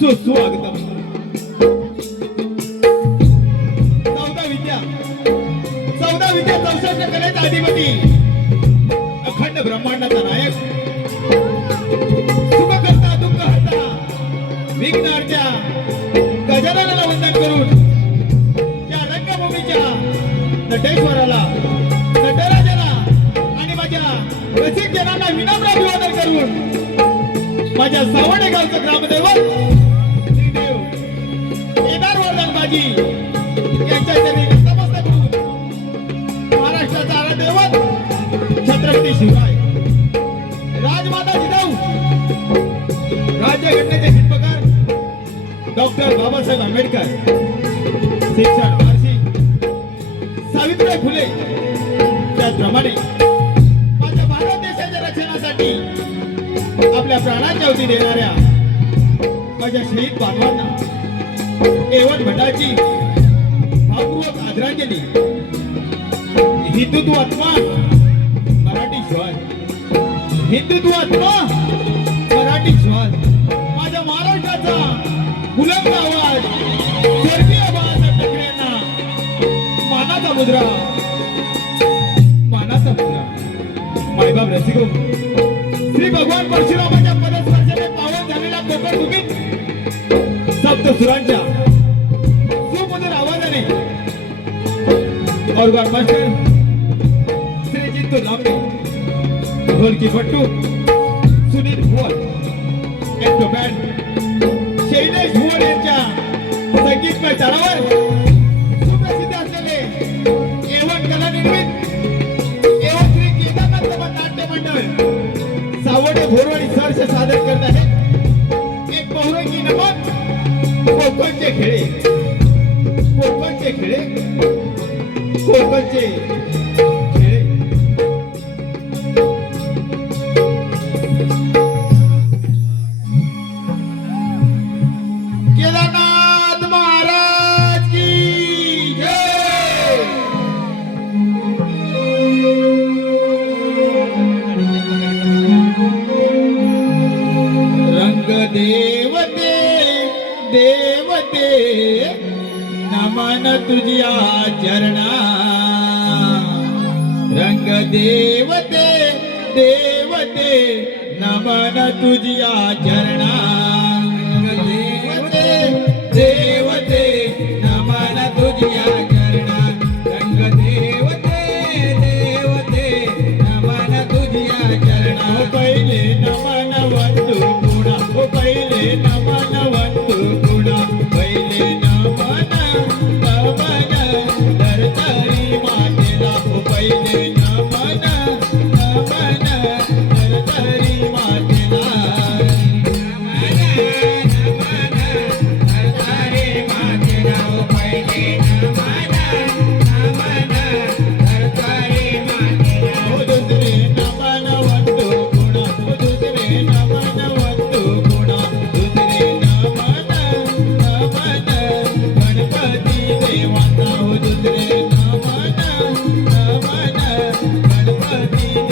सुस्वागतम चौदा विद्या. चौदा विद्या चौसष्ट कलेचा अधिपती अखंड ब्रह्मांडाचा नायक. सुख करता दुःख हरता विघ्नाच्या गजाननाला वंदन करून या रंगभूमीच्या नटेश्वराला नटराजाला आणि माझ्या रसिक जनांना विनम्र अभिवादन करून माझ्या सावणे गावचं ग्रामदैवत राज्यघटनेचे शिल्पकार डॉक्टर बाबासाहेब आंबेडकर शिक्षण वार्षिक सावित्रीबाई फुले त्याचप्रमाणे माझ्या भारत देशाच्या रक्षणासाठी आपल्या प्राणाच्या अवधी देणाऱ्या माझ्या शहीद बांधवांना एवढ भटाची भावपूर्वक आदरांजली. हिंदुत्व आत्मा मराठी शिवाय हिंदुत्व आत्मा मुद्रा मानाचा मुद्रा मायबाप रसिको श्री भगवान परशुरामाच्या पदस्पर्शाने पावन झालेल्या कोकण भूमीत सप्त सुरांच्या सुमधुर आवाजाने ऑर्गन मास्टर श्री जिंतू लांबे ढोलकी भट्टू सुनील भुवन एंटो बँड शैलेश भुवन यांच्या संगीतमय चारावर मंडळ सावडे भोरवाडी सहर्ष सादर करत आहे एक बहुरंगी नमन कोकणचे खेळे कोकणचे खेळे कोकणचे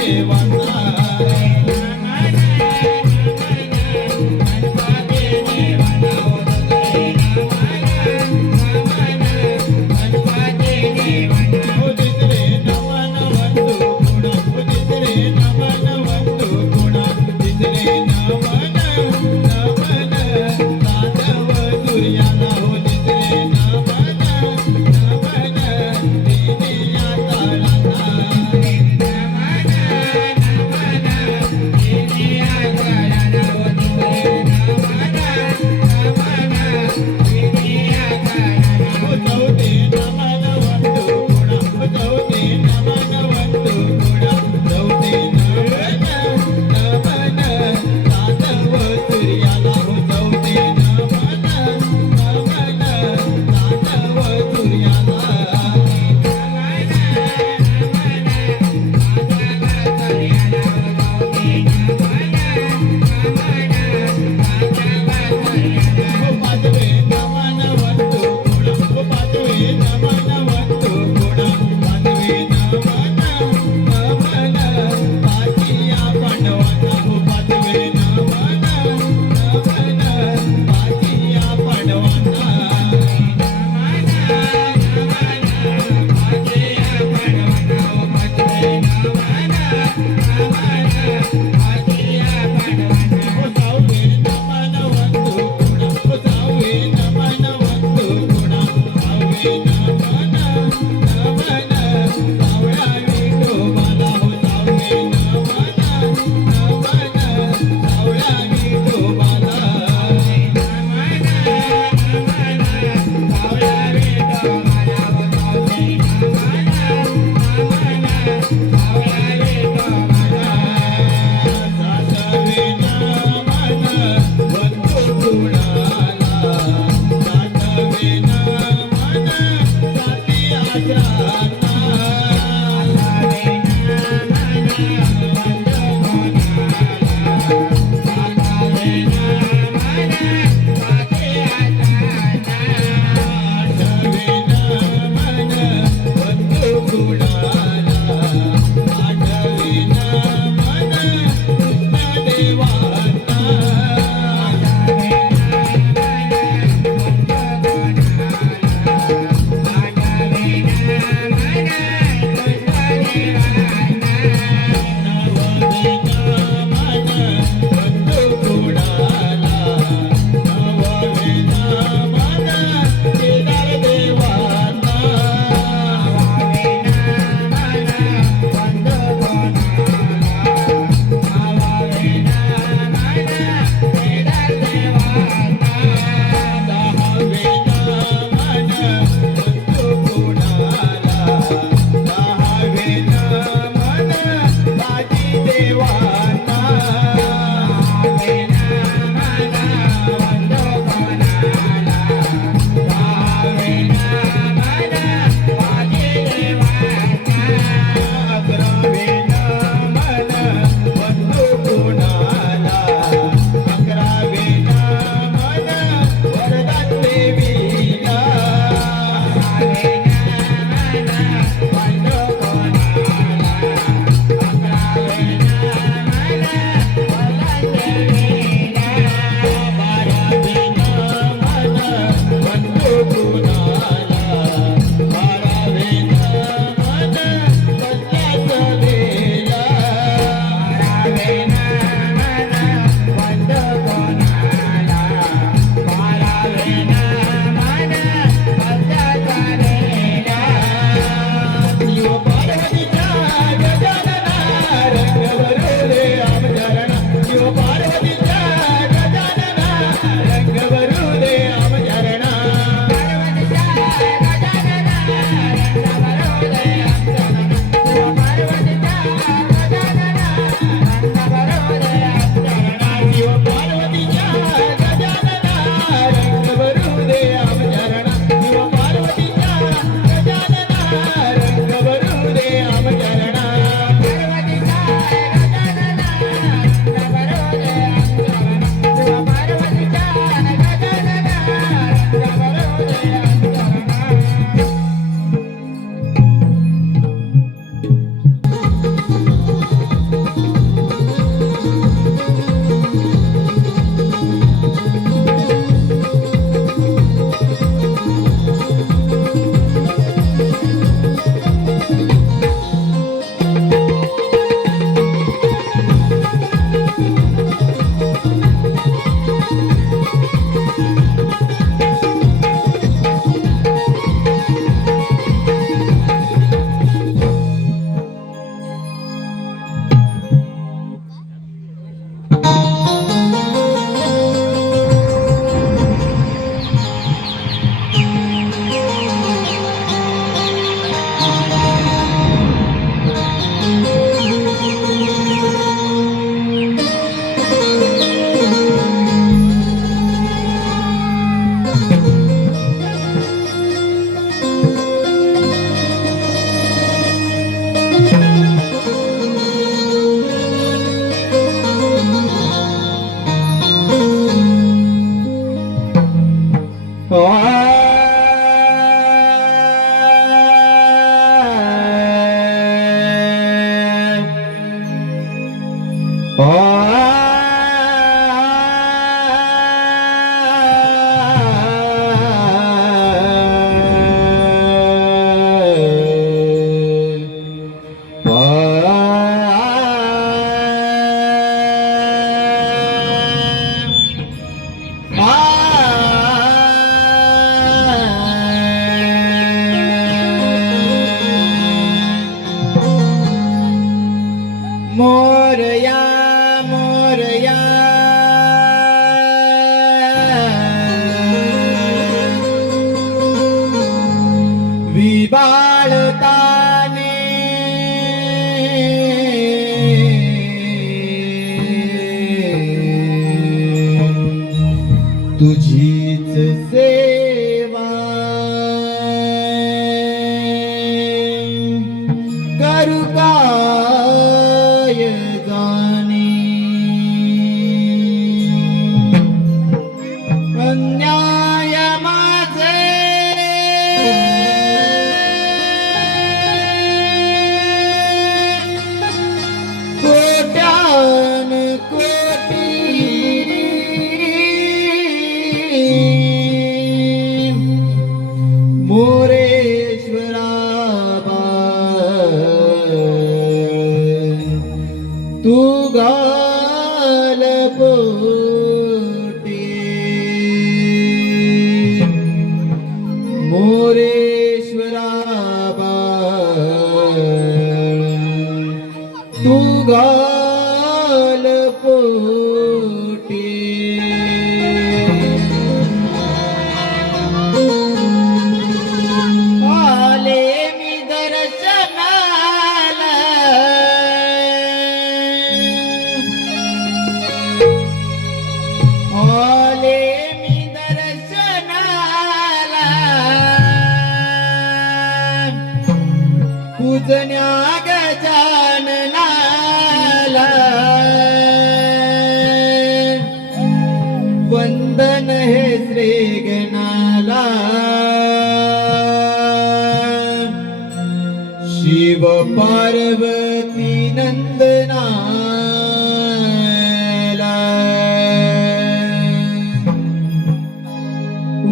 夜晚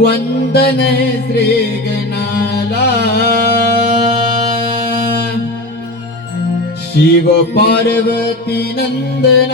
वंदन हे श्री गणाला शिव पार्वती नंदनाला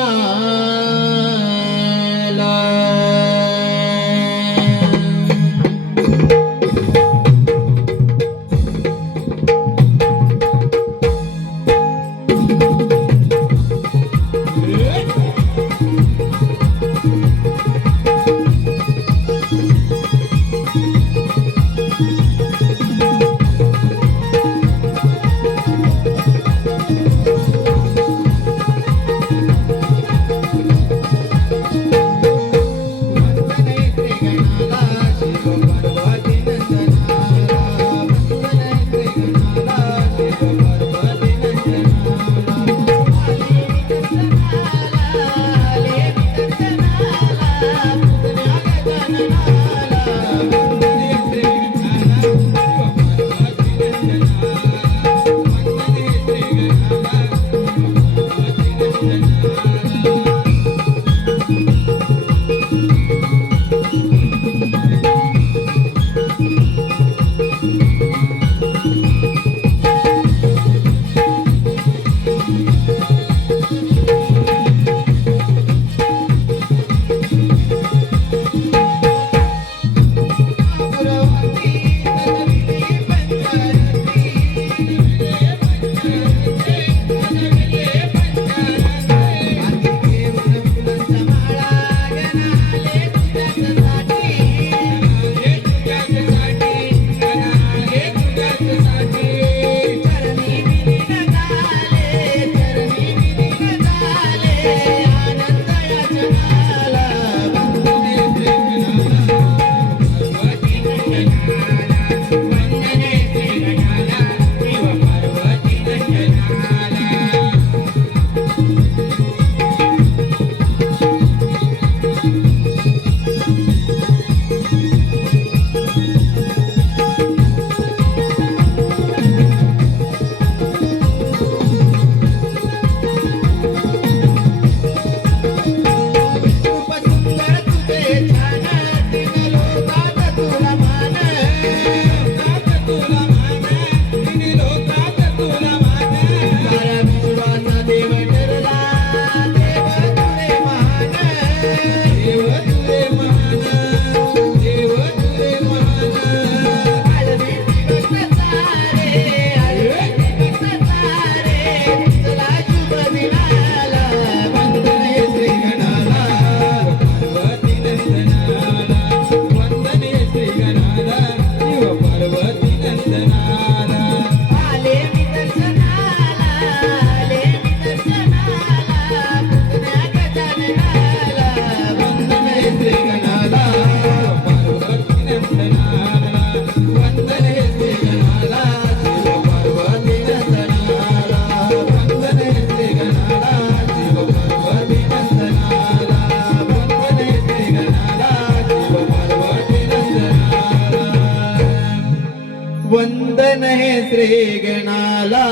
गणाला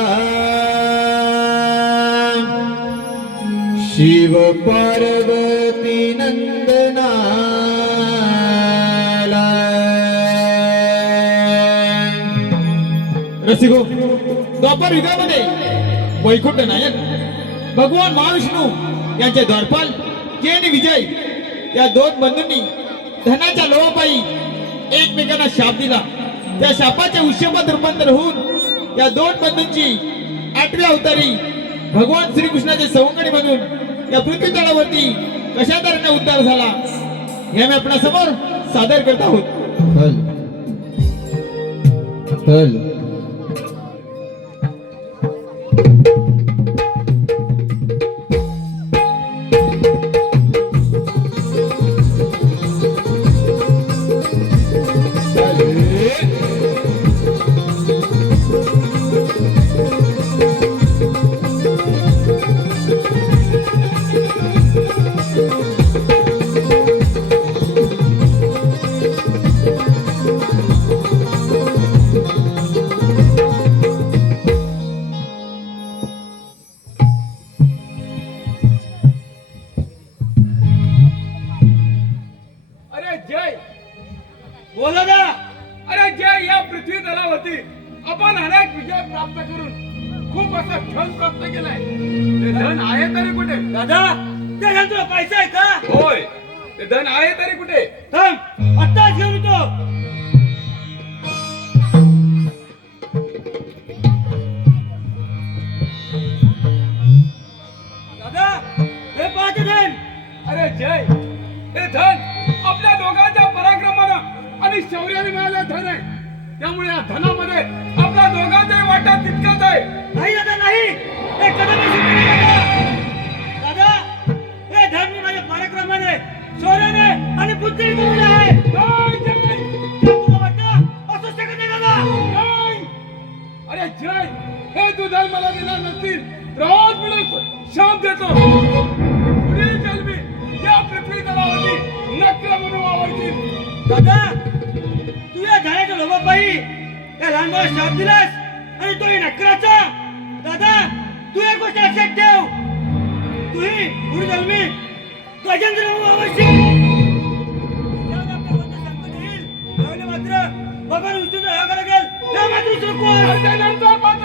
शिव पार्वती नंदना रसिको द्वापर युगामध्ये वैकुंठ नायक भगवान महाविष्णू यांचे द्वारपाल केन विजय या दोन बंधूंनी धनाच्या लोभापायी एकमेकांना शाप दिला. त्या शापाचे उष्यपद रूपांतर होऊन या दोन बंधूंची आठवी अवतारी भगवान श्रीकृष्णाच्या सवंगडी म्हणून या पृथ्वी तळावरती कशा तऱ्हेने उद्धार झाला हे आम्ही आपल्यासमोर सादर करत आहोत. हल अनेक विजय प्राप्त करून खूप असं धन प्राप्त केलंय. ते धन आहे तरी कुठे? दादा त्या घाल तुला पैसा आहे का होय. ते धन आहे तरी कुठे? थांब आत्ताच घेऊन येतो. दादा हे पाहते धन. अरे जय. हे धन आपल्या दोघांच्या पराक्रमानं आणि शौर्याने मिळालं धन आहे. त्यामुळे या धनामध्ये आपल्या दोघांचाही वाटा तितकाच आहे. नाही दादा नाही. हे कदम दादा. हे धन मी माझ्या पराक्रमाने शौर्याने आणि बुद्धीने मिळवले आहे! अरे जय! हे तू धन मला देणार नसतील. रोज मिळून शाप देतो. या शाप दिलास. आणि तोही नकराचा दादा तू एक गोष्ट लक्षात ठेव. तूही पुढे जन्मी गजेंद्र अवश्य. मात्र भगवान विष्णूचा राग लागेल. हे मात्र विसरू मात्र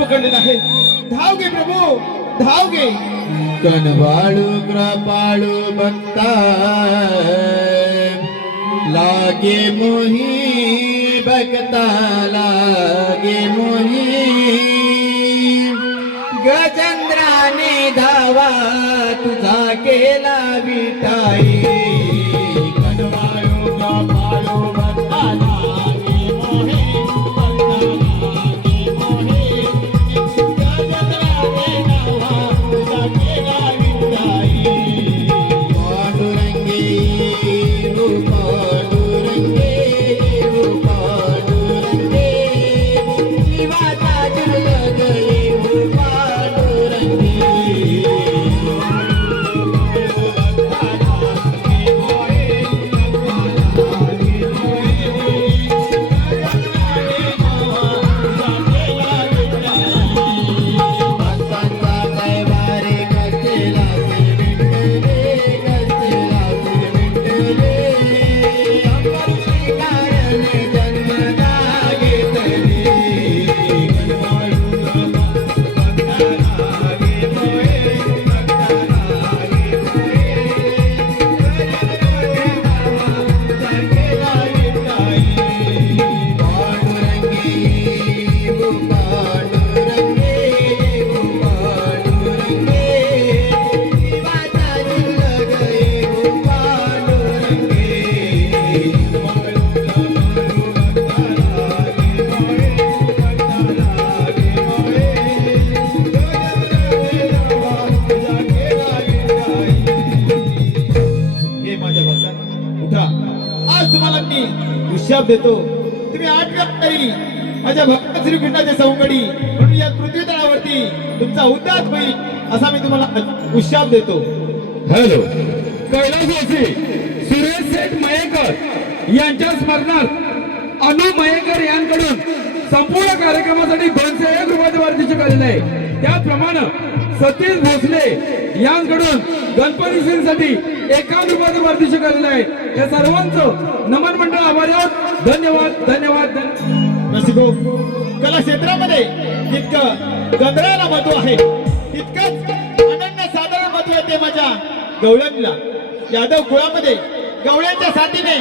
पकडलेला आहे धाव घे प्रभू धाव घे कनवाळू कृपाळू भक्ता लागे मोही भक्ता लागे मोही गजंद्राने धावा तुझा केला विटाई देतो. तुम्ही आठव्या माझ्या भक्त श्रीकृष्णाचे सौकडी म्हणून या पृथ्वी तळावरती तुमचा उद्धार होईल असा मी तुम्हाला उशाप देतो. हॅलो. कैलासवासी सुरेश शेठ मयेकर यांच्या स्मरणार्थ अनु मयेकर यांकडून संपूर्ण कार्यक्रमासाठी दोनशे एक रुपयाचे वाढदिवशी केलेले आहे. त्याचप्रमाणे सतीश भोसले यांकडून गणपती सिंगसाठी एकावन्न रुपयाचं वाढदिवशी केलेलं आहे या सर्वांचं नमन मंडळ आभारी आहोत. धन्यवाद धन्यवाद धन्यवाद. रसिको कला क्षेत्रामध्ये जितकं गंधराला महत्त्व आहे तितकंच अनन्य साधारण महत्त्व येते माझ्या गवळणला यादव कुळामध्ये गवळ्यांच्या साथीने